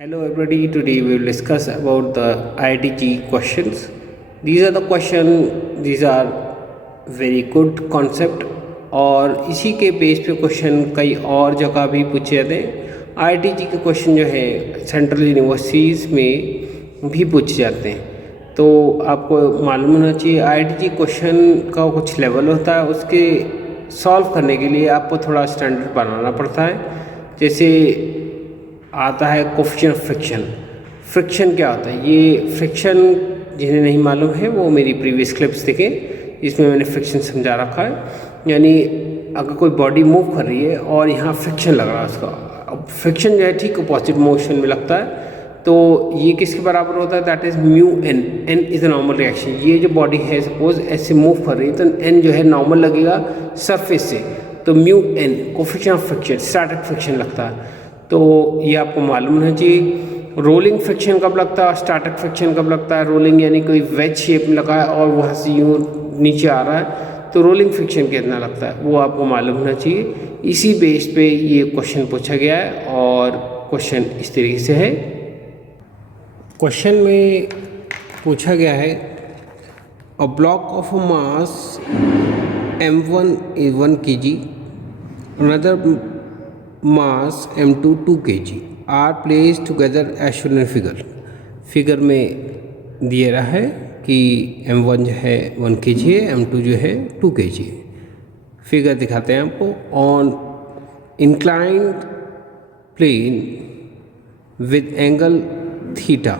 Hello everybody, today we will discuss about the IITG questions. These are the these are very good concept और इसी के base पे question कई और जगह भी पूछे जाते हैं। IITG के क्वेश्चन जो है सेंट्रल यूनिवर्सिटीज़ में भी पूछे जाते हैं, तो आपको मालूम होना चाहिए IITG क्वेश्चन का कुछ लेवल होता है, उसके सॉल्व करने के लिए आपको थोड़ा स्टैंडर्ड बनाना पड़ता है। जैसे आता है कोफिशिएंट ऑफ फ्रिक्शन। फ्रिक्शन क्या होता है? ये फ्रिक्शन जिन्हें नहीं मालूम है वो मेरी प्रीवियस क्लिप्स देखें, इसमें मैंने फ्रिक्शन समझा रखा है। यानी अगर कोई बॉडी मूव कर रही है और यहाँ फ्रिक्शन लग रहा है उसका, अब फ्रिक्शन जो है ठीक अपोजिट मोशन में लगता है, तो ये किसके बराबर होता है? That is mu N. N is a normal reaction. ये जो बॉडी है सपोज ऐसे मूव कर रही है, तो एन जो है नॉर्मल लगेगा सरफेस से, तो mu N coefficient of friction, static friction लगता है। तो ये आपको मालूम होना चाहिए। रोलिंग फ्रिक्शन कब लगता है, स्टैटिक फ्रिक्शन कब लगता है? रोलिंग यानी कोई वेज शेप में लगा है और वहाँ से यूँ नीचे आ रहा है, तो रोलिंग फ्रिक्शन कितना लगता है वो आपको मालूम होना चाहिए। इसी बेस पे ये क्वेश्चन पूछा गया है और क्वेश्चन इस तरीके से है। क्वेश्चन में पूछा गया है a block of a mass m1 is 1 kg, another mass m2 2 kg are placed together as shown in figure। Figure में दिया रहा है कि m1 जो है 1 kg है, m2 जो है 2 kg है। फिगर दिखाते हैं आपको। On inclined plane with angle theta,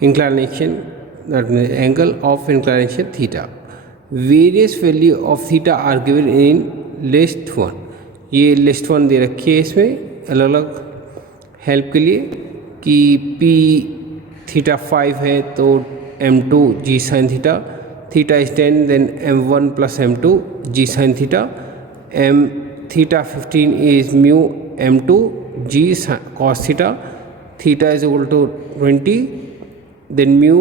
inclination that means angle of inclination theta, various value of theta are given in list 1। ये लिस्ट 1 दे रखी है इसमें अलग अलग हेल्प के लिए कि p थीटा 5 है तो m2 g sin theta, theta is 10 then m1 plus m2 g sin theta, m theta 15 is mu m2 g cos theta, theta is equal to 20 then mu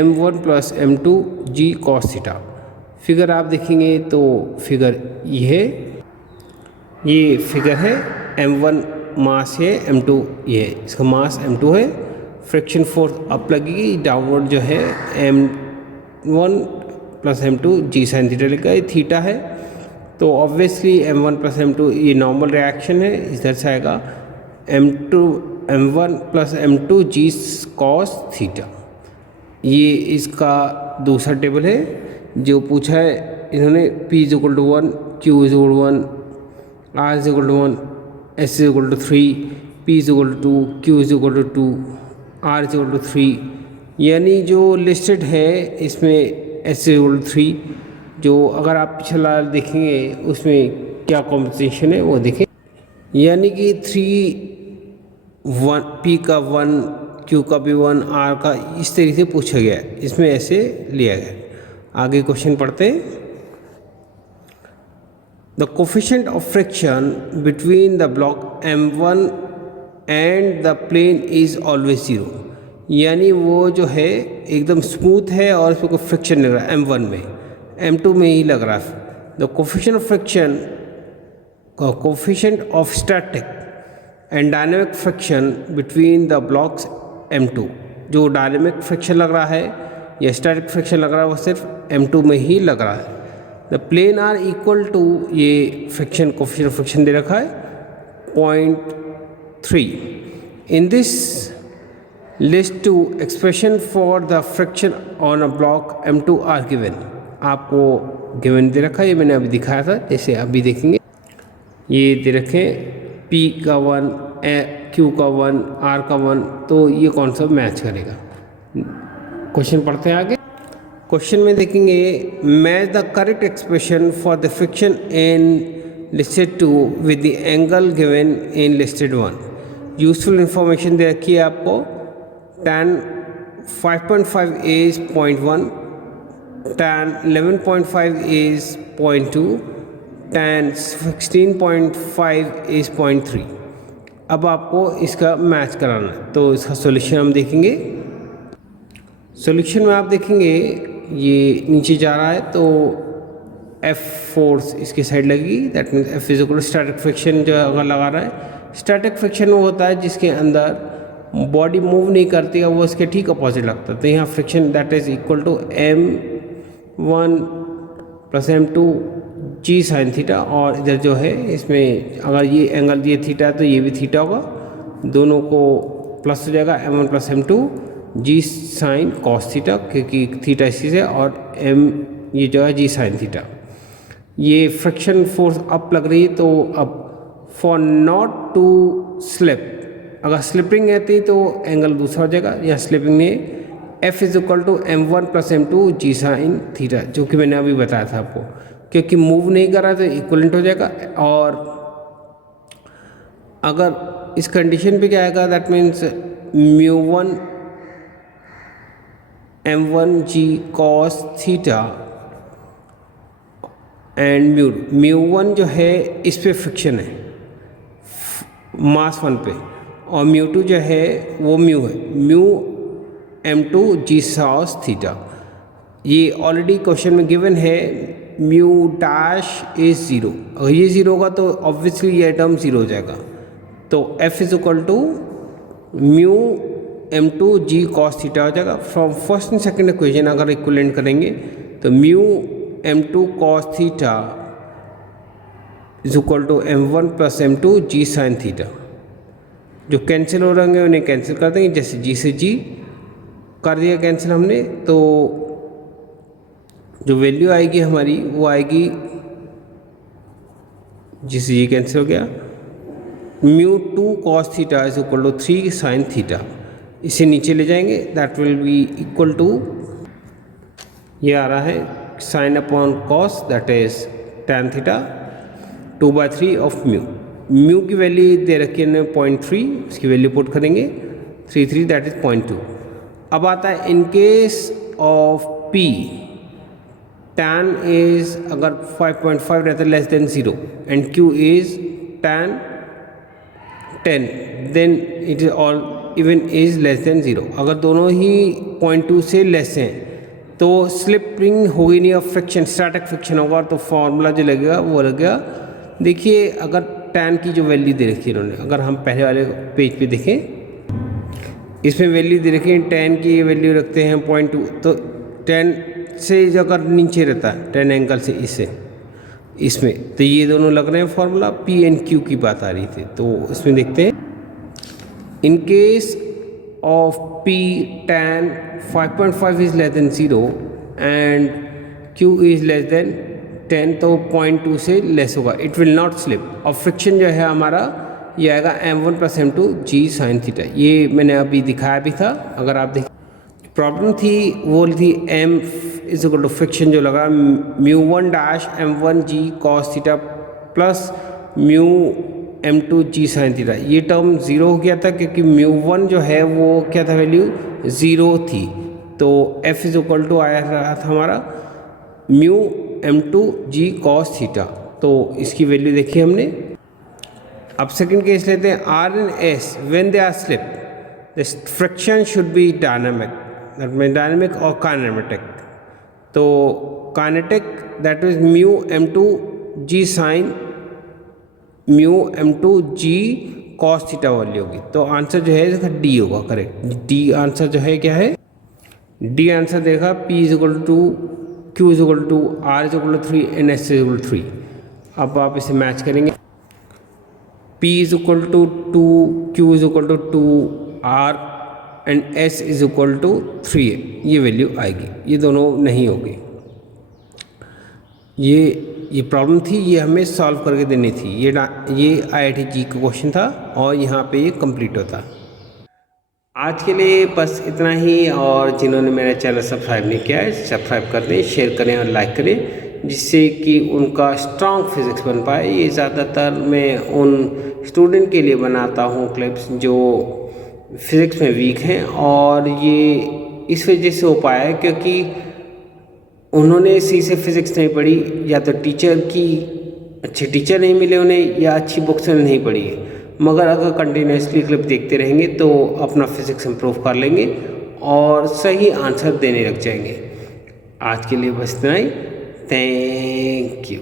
m1 plus m2 g cos theta. Figure आप देखेंगे तो figure ये figure है m1 मास है, m2 ये है, इसका मास m2 है। फ्रिक्शन फोर्स अप लगेगी, डाउनवर्ड जो है m1 plus m2 g sin theta लिखा है, थीटा है, तो ऑब्वियसली m1 प्लस m2 ये नॉर्मल रिएक्शन है, इधर से आएगा m1 plus m2 g cos theta. ये इसका दूसरा टेबल है जो पूछा है इन्होंने। p is equal to 1, q is equal to 1, r is equal to 1, s is equal to 3, p is equal to 2, q is equal to 2, r is equal to 3। यानी जो लिस्टेड है इसमें s इज इक्वल टू 3, जो अगर आप पिछला देखेंगे उसमें क्या कॉम्बिनेशन है वो देखें। यानी कि 3 1 p का 1, q का भी 1, r का इस तरीके से पूछा गया है, इसमें ऐसे लिया गया। आगे क्वेश्चन पढ़ते हैं। The coefficient of friction between the block m1 and the plane is always 0। यानी वो जो है एकदम स्मूथ है और उसमें कोई फ्रिक्शन लग रहा है m1 में, m2 में ही लग रहा है। The coefficient of friction, coefficient of static and dynamic friction between the blocks m2, जो डायनेमिक फ्रिक्शन लग रहा है या स्टैटिक फ्रिक्शन लग रहा है वो सिर्फ m2 में ही लग रहा है। The plane are equal to, ये फ्रिक्शन कोफिशिएंट ऑफ फ्रिक्शन दे रखा है 0.3। In this list two expression for the friction on a block m2 are given. आपको गिवन दे रखा है, ये मैंने अभी दिखाया था, जैसे अभी देखेंगे ये दे रखे p का 1, q का 1, r का 1, तो ये कौन सा मैच करेगा। क्वेश्चन पढ़ते हैं आगे। क्वेश्चन में देखेंगे match the correct expression for the friction in listed 2 with the angle given in listed 1। Useful information दे रखी है आपको। tan 5.5 is 0.1, tan 11.5 is 0.2, tan 16.5 is 0.3। अब आपको इसका मैच कराना है, तो इसका सॉल्यूशन हम देखेंगे। सॉल्यूशन में आप देखेंगे ये नीचे जा रहा है तो F फोर्स इसकी साइड लगेगी, that means F is equal to static friction जो अगर लगा रहा है। स्टैटिक फ्रिक्शन वो होता है जिसके अंदर बॉडी मूव नहीं करती है वो इसके ठीक अपोजिट लगता है। तो यहाँ friction that is equal to m1 plus m2 ji sign थीटा, और इधर जो है इसमें अगर ये एंगल ये थीटा है तो ये भी थीटा होगा, दोनों को प्लस हो जाएगा m1 प्लस m2 जी साइन कॉस थीटा, क्योंकि थीटा इसी से, और m ये जो है जी साइन थीटा। ये फ्रिक्शन फोर्स अप लग रही है, तो अब फॉर नॉट टू स्लिप, अगर स्लिपिंग रहती तो एंगल दूसरा हो जाएगा, या स्लिपिंग नहीं, F is equal to m1 plus m2 ji sine theta, जो कि मैंने अभी बताया था आपको, क्योंक't मूव नहीं कर रहा तो इक्वलेंट हो जाएगा। और अगर इस कंडीशन पे क्या आएगा, that means μ1 m1 g cos theta and μ1 जो है इस पे फ्रिक्शन है मास 1 पे, और μ2 जो है वो म्यू है, म्यू m2 जी सास थीटा। ये ऑलरेडी क्वेश्चन में गिवन है, म्यू डैश इज 0, अगर ये 0 होगा तो ऑब्वियसली ये टर्म 0 हो जाएगा। तो F is equal to mu m2 g cos theta हो जाएगा। From first and second equation अगर इक्विवेलेंट करेंगे तो mu m2 cos theta is equal to m1 plus m2 ji sine theta. जो कैंसिल हो रहेंगे उन्हें कैंसिल कर देंगे, जैसे जी से जी कर दिया कैंसिल हमने, तो जो वैल्यू आएगी हमारी वो आएगी, जी से जी कैंसिल हो गया, μ2 cos theta is equal to 3 sine theta. इसे नीचे ले जाएंगे, that will be equal to, ये आ रहा है sine upon cos that is tan theta 2/3 of mu. Mu की वैल्यू दे रखी है 0.3, इसकी वैल्यू पुट करेंगे 33 दैट इज 0.2। अब आता है in case of P tan is अगर 5.5 रहता है less than 0 and Q is tan 10 then it is all even is less than 0। अगर दोनों ही 0.2 से लेस हैं तो स्लिपिंग होगी नहीं, और फ्रिक्शन स्टैटिक फ्रिक्शन होगा, तो फॉर्मूला जो लगेगा वो लगेगा। देखिए अगर tan की जो वैल्यू दे रखी है इन्होंने, अगर हम पहले वाले पेज पे देखें, इसमें वैल्यू दे रखी है, tan की वैल्यू रखते हैं 0.2, तो tan से जो अगर नीचे रहता है tan एंगल से इससे इसमें, तो ये दोनों लग रहे हैं फॉर्मूला, P एंड Q की बात आ रही थी। तो इसमें देखते हैं, इन case of P tan 5.5 is less than 0 and Q is less then 10, तो 0.2 से लेस होगा, इट विल नॉट स्लिप। और फ्रिक्शन जो है हमारा ये आएगा m1 प्लस m2 जी साइन थीटा। ये मैंने अभी दिखाया भी था, अगर आप देखें प्रॉब्लम थी वो थी m is equal to friction जो लगा μ1 dash m1 g cos theta plus mu m2 जी साइन थीटा। ये टर्म 0 हो गया था क्योंकि μ1 जो है वो क्या था, वैल्यू 0 थी, तो F इज इक्वल टू आया रहा था हमारा mu m2 g cos theta. तो इसकी वैल्यू देखी हमने। अब सेकंड केस लेते हैं, R and S when they are slip the friction should be dynamic, that mean dynamic और काइनेमेटिक। तो kinetic that is mu m2 ji sine mu m2 g cos theta value होगी। तो answer जो है इसका D होगा, correct. D answer जो है क्या है, डी आंसर देखा P is equal to Q is equal to R is equal to 3 and S is equal to 3। अब आप इसे मैच करेंगे, P is equal to 2, Q is equal to 2, R and S is equal to 3, ये value आएगी। ये दोनों नहीं होगी। ये प्रॉब्लम थी, ये हमें सॉल्व करके देनी थी। ये IIT जी का क्वेश्चन था और यहाँ पे ये कंप्लीट होता। आज के लिए बस इतना ही, और जिन्होंने मेरा चैनल सब्सक्राइब नहीं किया है सब्सक्राइब कर दें, शेयर करें और लाइक करें, जिससे कि उनका स्ट्रॉन्ग फिज़िक्स बन पाए। ये ज़्यादातर मैं उन स्टूडेंट के लिए बनाता हूँ क्लिप्स जो फिज़िक्स में वीक हैं, और ये इस वजह से हो पाया है क्योंकि उन्होंने सही से फिज़िक्स नहीं पढ़ी, या तो टीचर की अच्छे टीचर नहीं मिले उन्हें, या अच्छी बुक्स नहीं पढ़ी है। मगर अगर कंटिन्यूसली क्लिप देखते रहेंगे तो अपना फिज़िक्स इम्प्रूव कर लेंगे और सही आंसर देने लग जाएंगे। आज के लिए बस इतना ही, थैंक यू।